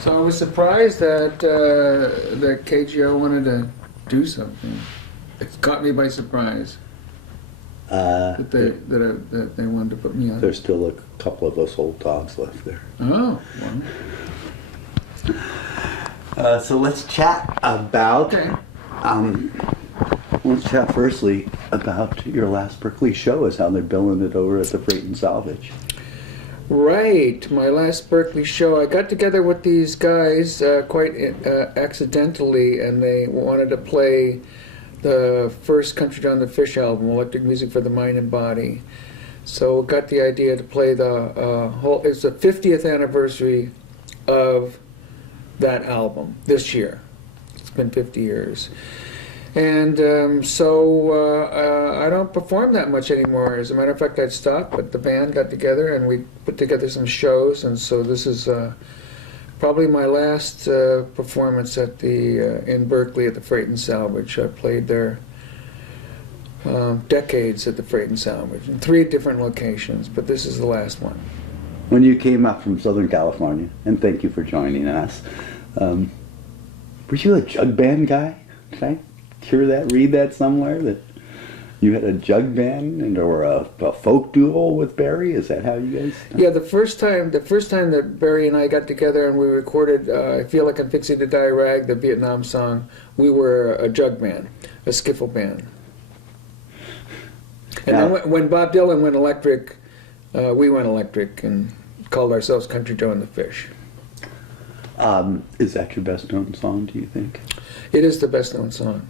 So I was surprised that that KGO wanted to do something. It caught me by surprise that they wanted to put me on. There's still a couple of us old dogs left there. Oh, well. So let's chat about. Okay. Let's chat firstly about your last Berkeley show, is how they're billing it over at the Freight and Salvage. Right, my last Berkeley show. I got together with these guys quite accidentally, and they wanted to play the first Country Joe and the Fish album, Electric Music for the Mind and Body. So got the idea to play the it's the 50th anniversary of that album this year. It's been 50 years. And so I don't perform that much anymore. As a matter of fact, I'd stopped, but the band got together and we put together some shows, and so this is probably my last performance at the in Berkeley at the Freight and Salvage. I played there decades at the Freight and Salvage in 3 different locations, but this is the last one. When you came up from Southern California, and thank you for joining us, were you a jug band guy? Did I hear that, read that somewhere, that you had a jug band or a folk duo with Barry? Is that how you guys? Yeah, the first time that Barry and I got together and we recorded I Feel Like I'm Fixing to Die Rag, the Vietnam song, we were a jug band, a skiffle band. And now, then when Bob Dylan went electric, we went electric and called ourselves Country Joe and the Fish. is that your best known song, do you think? It is the best known song.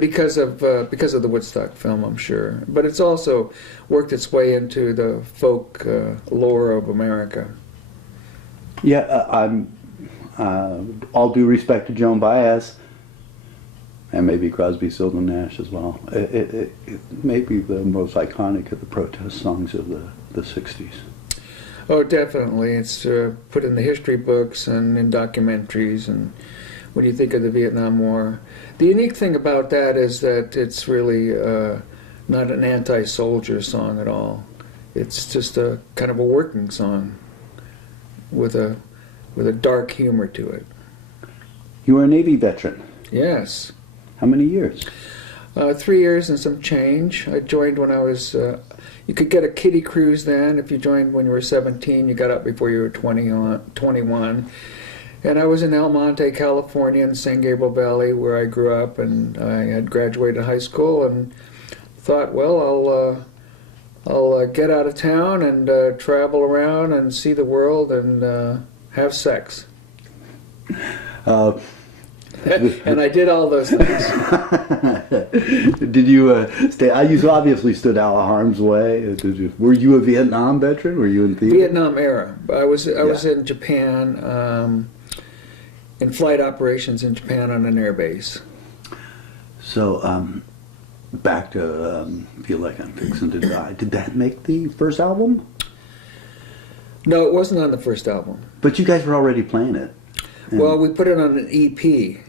because of the Woodstock film, I'm sure. But it's also worked its way into the folk lore of America. Yeah, I'm. All due respect to Joan Baez, and maybe Crosby, Stills and Nash as well. It may be the most iconic of the protest songs of the '60s. Oh, definitely. It's put in the history books and in documentaries. And when you think of the Vietnam War, the unique thing about that is that it's really not an anti-soldier song at all. It's just a kind of a working song with a dark humor to it. You were a Navy veteran. Yes. How many years? 3 years and some change. I joined when I was, you could get a kiddie cruise then. If you joined when you were 17, you got up before you were 21. And I was in El Monte, California, in San Gabriel Valley, where I grew up, and I had graduated high school, and thought, well, I'll get out of town and travel around and see the world and have sex. And I did all those things. Did you stay? You obviously stood out of harm's way. Were you a Vietnam veteran? Were you in theater? Vietnam era. I was in Japan, in flight operations in Japan on an air base. So, back to Feel Like I'm Fixing to Die. Did that make the first album? No, it wasn't on the first album. But you guys were already playing it. Well, we put it on an EP,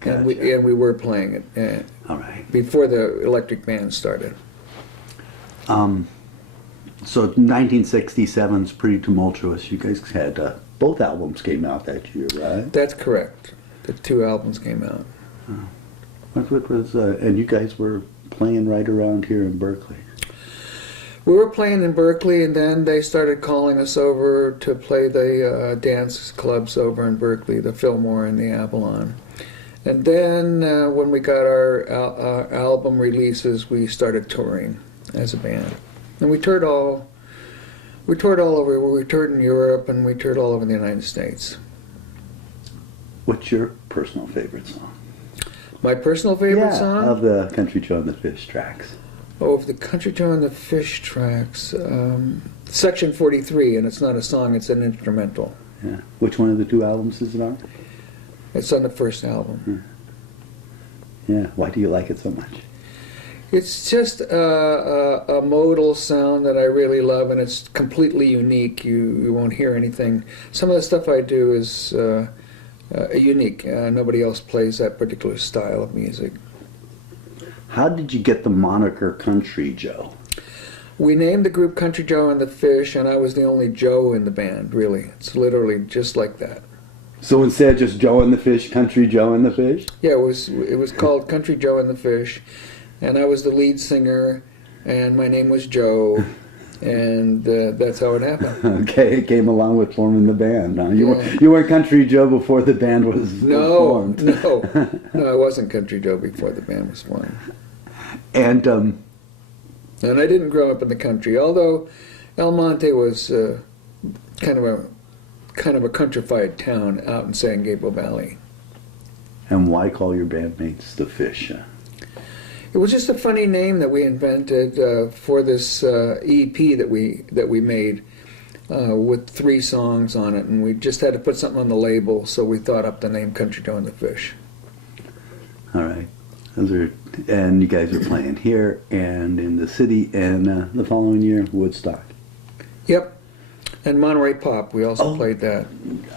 Gotcha. and we were playing it All right. before the electric band started. So 1967 is pretty tumultuous. You guys had both albums came out that year, right? That's correct. The 2 albums came out. What was and you guys were playing right around here in Berkeley. We were playing in Berkeley, and then they started calling us over to play the dance clubs over in Berkeley, the Fillmore and the Avalon. And then when we got our album releases, we started touring as a band. And we toured all over. We toured in Europe, and we toured all over the United States. What's your personal favorite song? My personal favorite song? Of the Country Joe and the Fish tracks. Oh, of the Country Joe and the Fish tracks, Section 43, and it's not a song, it's an instrumental. Yeah. Which one of the 2 albums is it on? It's on the first album. Yeah. Why do you like it so much? It's just a modal sound that I really love, and it's completely unique. You won't hear anything. Some of the stuff I do is unique. Nobody else plays that particular style of music. How did you get the moniker Country Joe? We named the group Country Joe and the Fish, and I was the only Joe in the band, really. It's literally just like that. So instead of just Joe and the Fish, Country Joe and the Fish? Yeah, it was called Country Joe and the Fish, and I was the lead singer, and my name was Joe, and that's how it happened. Okay, it came along with forming the band. Huh? Yeah. You weren't Country Joe before the band was formed. No, I wasn't Country Joe before the band was formed. And I didn't grow up in the country, although El Monte was kind of a countrified town out in San Gabriel Valley. And why call your bandmates the Fish? It was just a funny name that we invented for this EP that we made with 3 songs on it, and we just had to put something on the label, so we thought up the name Country Joe and the Fish. All right. And you guys are playing here and in the city, and the following year, Woodstock. Yep. And Monterey Pop, we also played that.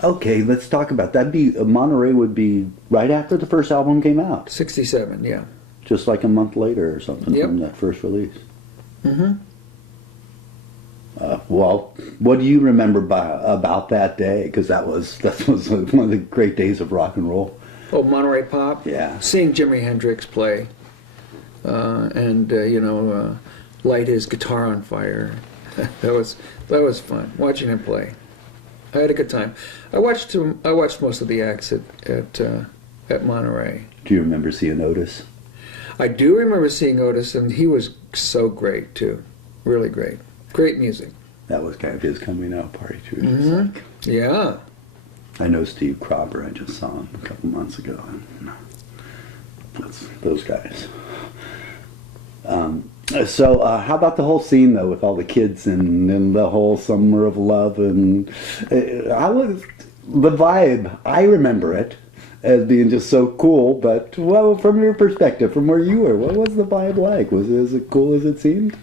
Okay, let's talk about that. Monterey would be right after the first album came out. 67, yeah. Just like a month later or something Yep. from that first release. Mm-hmm. Well, what do you remember about that day? Because that was one of the great days of rock and roll. Oh, Monterey Pop? Yeah. Seeing Jimi Hendrix play and light his guitar on fire. that was fun, watching him play. I had a good time. I watched most of the acts at Monterey. Do you remember seeing Otis? I do remember seeing Otis, and he was so great, too. Really great. Great music. That was kind of his coming out party, too. Mm-hmm. Yeah. I know Steve Cropper. I just saw him a couple months ago. And that's those guys. So how about the whole scene, though, with all the kids and the whole Summer of Love? And how was the vibe? I remember it as being just so cool, but, well, from your perspective, from where you were, what was the vibe like? Was it as cool as it seemed?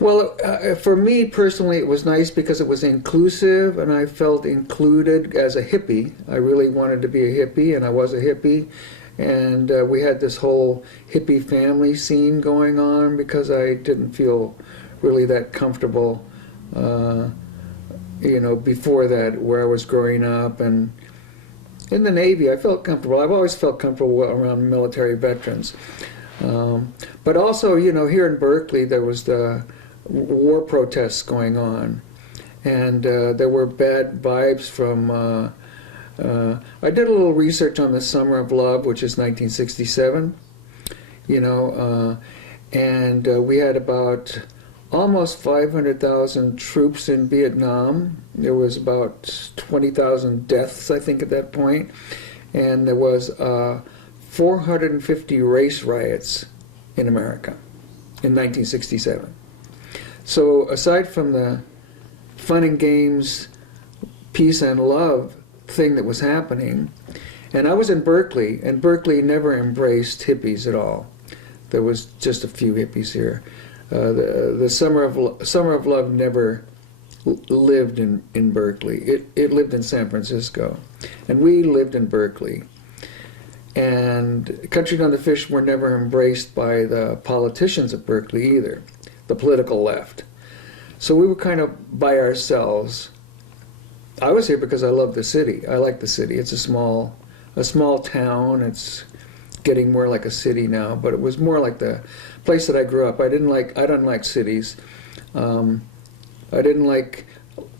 Well, for me personally, it was nice because it was inclusive, and I felt included as a hippie. I really wanted to be a hippie, and I was a hippie. And we had this whole hippie family scene going on because I didn't feel really that comfortable, before that, where I was growing up. And in the Navy, I felt comfortable. I've always felt comfortable around military veterans. But also, here in Berkeley, there was the war protests going on. And there were bad vibes from... I did a little research on the Summer of Love, which is 1967, and we had about almost 500,000 troops in Vietnam. There was about 20,000 deaths, I think, at that point, and there was 450 race riots in America in 1967. So aside from the fun and games, peace and love thing that was happening, and I was in Berkeley, and Berkeley never embraced hippies at all. There was just a few hippies here. The Summer of Love never lived in Berkeley. It lived in San Francisco, and we lived in Berkeley. And Country Joe and the Fish were never embraced by the politicians of Berkeley either, the political left. So we were kind of by ourselves. I was here because I love the city. I like the city. It's a small town. It's getting more like a city now, but it was more like the place that I grew up. I don't like cities. I didn't like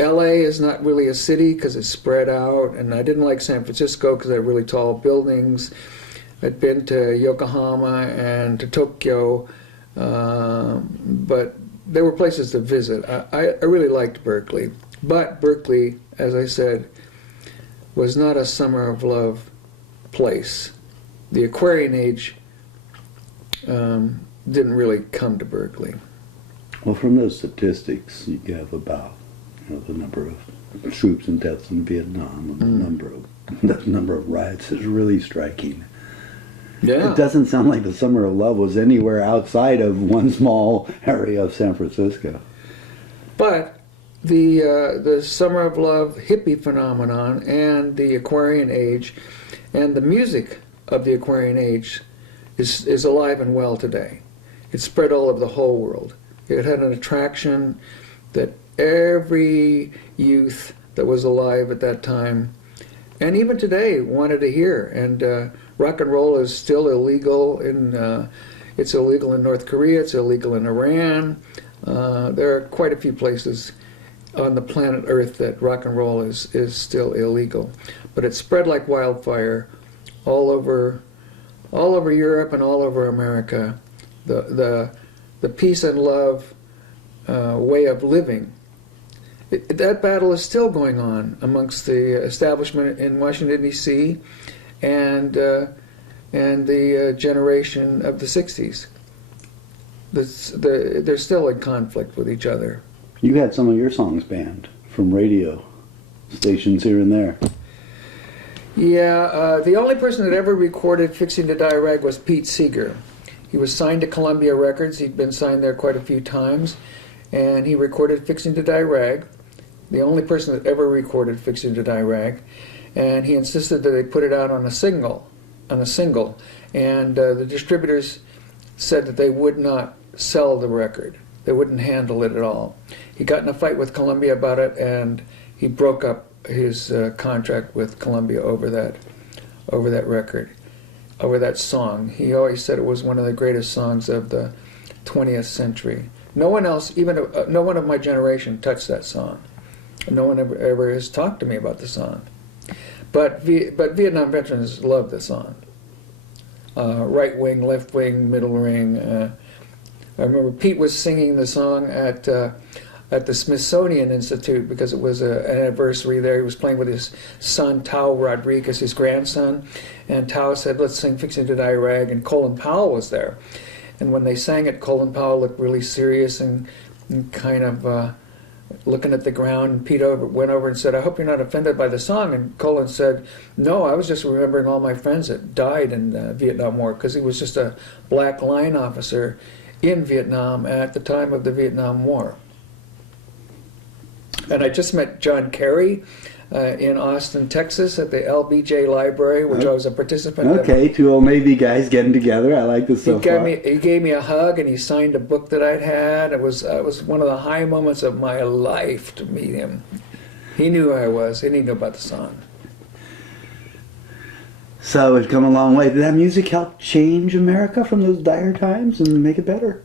LA is not really a city because it's spread out, and I didn't like San Francisco because they had really tall buildings. I'd been to Yokohama and to Tokyo, but there were places to visit. I really liked Berkeley, but Berkeley, as I said, was not a Summer of Love place. The Aquarian Age didn't really come to Berkeley. Well, from those statistics you have about the number of troops and deaths in Vietnam and the number of riots is really striking. Yeah. It doesn't sound like the Summer of Love was anywhere outside of one small area of San Francisco. But the Summer of Love hippie phenomenon and the Aquarian Age and the music of the Aquarian Age is alive and well today. It spread all over the whole world. It had an attraction that every youth that was alive at that time and even today wanted to hear. And rock and roll is still illegal it's illegal in North Korea, it's illegal in Iran. There are quite a few places on the planet Earth that rock and roll is still illegal. But it's spread like wildfire all over Europe and all over America. The peace and love way of living. That battle is still going on amongst the establishment in Washington, D.C. and the generation of the 60s. They're still in conflict with each other. You had some of your songs banned from radio stations here and there. Yeah, the only person that ever recorded Fixing to Die Rag was Pete Seeger. He was signed to Columbia Records. He'd been signed there quite a few times, and he recorded Fixing to Die Rag, the only person that ever recorded Fixing to Die Rag, and he insisted that they put it out on a single, and the distributors said that they would not sell the record. They wouldn't handle it at all. He got in a fight with Columbia about it, and he broke up his contract with Columbia over that record, over that song. He always said it was one of the greatest songs of the 20th century. No one else, even no one of my generation, touched that song. No one ever has talked to me about the song. But Vietnam veterans love the song. Right wing, left wing, middle ring. I remember Pete was singing the song at the Smithsonian Institute because it was an anniversary there. He was playing with his son, Tao Rodriguez, his grandson. And Tao said, let's sing Fixing to Die Rag. And Colin Powell was there. And when they sang it, Colin Powell looked really serious and kind of looking at the ground. And Pete went over and said, I hope you're not offended by the song. And Colin said, no, I was just remembering all my friends that died in the Vietnam War, because he was just a black line officer in Vietnam at the time of the Vietnam War. And I just met John Kerry in Austin, Texas at the LBJ Library, which I was a participant in. Okay, two old Navy guys getting together. I like this so far. He gave me a hug and he signed a book that I'd had. It was one of the high moments of my life to meet him. He knew who I was and he knew about the song. So it's come a long way. Did that music help change America from those dire times and make it better?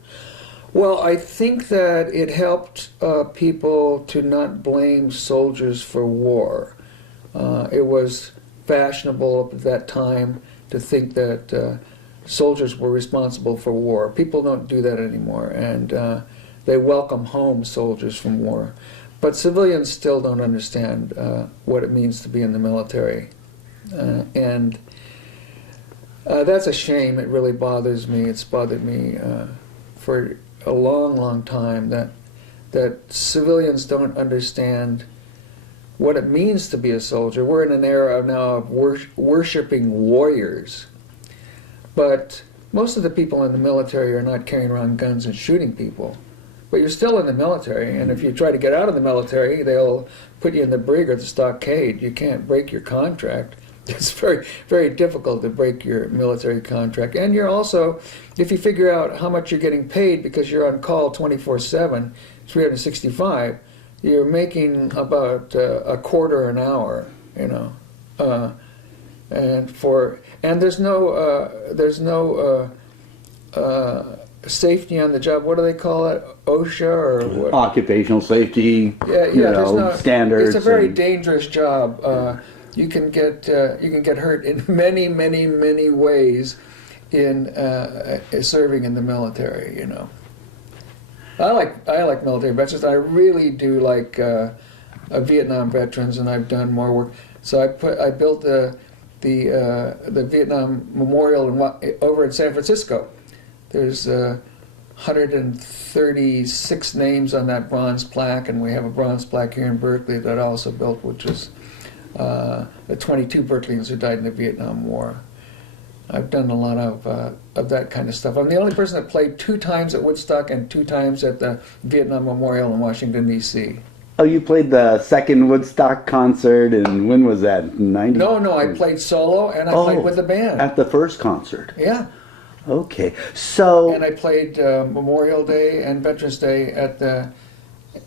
Well, I think that it helped people to not blame soldiers for war. It was fashionable at that time to think that soldiers were responsible for war. People don't do that anymore, and they welcome home soldiers from war. But civilians still don't understand what it means to be in the military. And that's a shame. It really bothers me. It's bothered me for a long, long time that civilians don't understand what it means to be a soldier. We're in an era now of worshiping warriors. But most of the people in the military are not carrying around guns and shooting people. But you're still in the military, and if you try to get out of the military, they'll put you in the brig or the stockade. You can't break your contract. It's very, very difficult to break your military contract. And you're also, if you figure out how much you're getting paid because you're on call 24/7, 365, you're making about a quarter an hour, you know. And there's no safety on the job. What do they call it? OSHA or what? Occupational safety, standards. It's a very dangerous job. You can get hurt in many, many, many ways in serving in the military. You know, I like military veterans. I really do like Vietnam veterans, and I've done more work. So I built the Vietnam Memorial over in San Francisco. There's 136 names on that bronze plaque, and we have a bronze plaque here in Berkeley that I also built, which was the 22 Berkeleyans who died in the Vietnam War. I've done a lot of that kind of stuff. I'm the only person that played 2 times at Woodstock and 2 times at the Vietnam Memorial in Washington, D.C. Oh, you played the second Woodstock concert, and when was that? 90? No, I played solo, and I played with the band. At the first concert? Yeah. Okay, so... And I played Memorial Day and Veterans Day at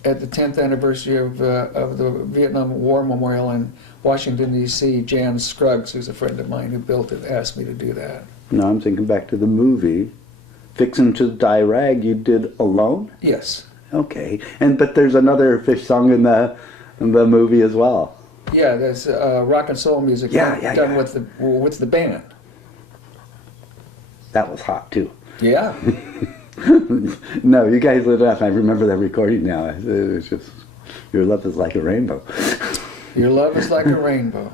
at the 10th anniversary of the Vietnam War Memorial in Washington, D.C., Jan Scruggs, who's a friend of mine who built it, asked me to do that. No, I'm thinking back to the movie. Fixin' to Die Rag you did alone? Yes. Okay. But there's another Fish song in the movie as well. Yeah, there's rock and soul music done with the band. That was hot, too. Yeah. No, you guys lit it up. I remember that recording now. It was just, your love is like a rainbow. Your love is like a rainbow,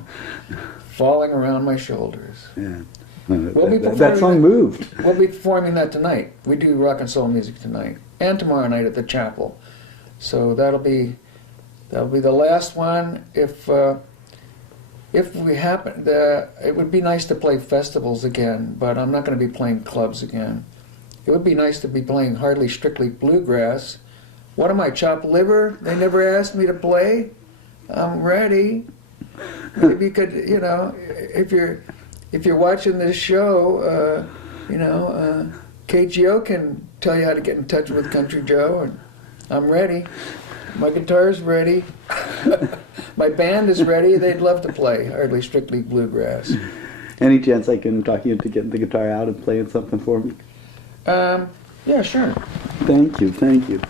falling around my shoulders. Yeah. That song moved. We'll be performing that tonight. We do rock and soul music tonight, and tomorrow night at the chapel. So that'll be the last one. If we happen, it would be nice to play festivals again, but I'm not going to be playing clubs again. It would be nice to be playing Hardly Strictly Bluegrass. What am I, chopped liver? They never asked me to play. I'm ready. Maybe you could, if you're watching this show, KGO can tell you how to get in touch with Country Joe, and I'm ready. My guitar's ready. My band is ready. They'd love to play Hardly Strictly Bluegrass. Any chance I can talk you into getting the guitar out and playing something for me? Yeah, sure. Thank you.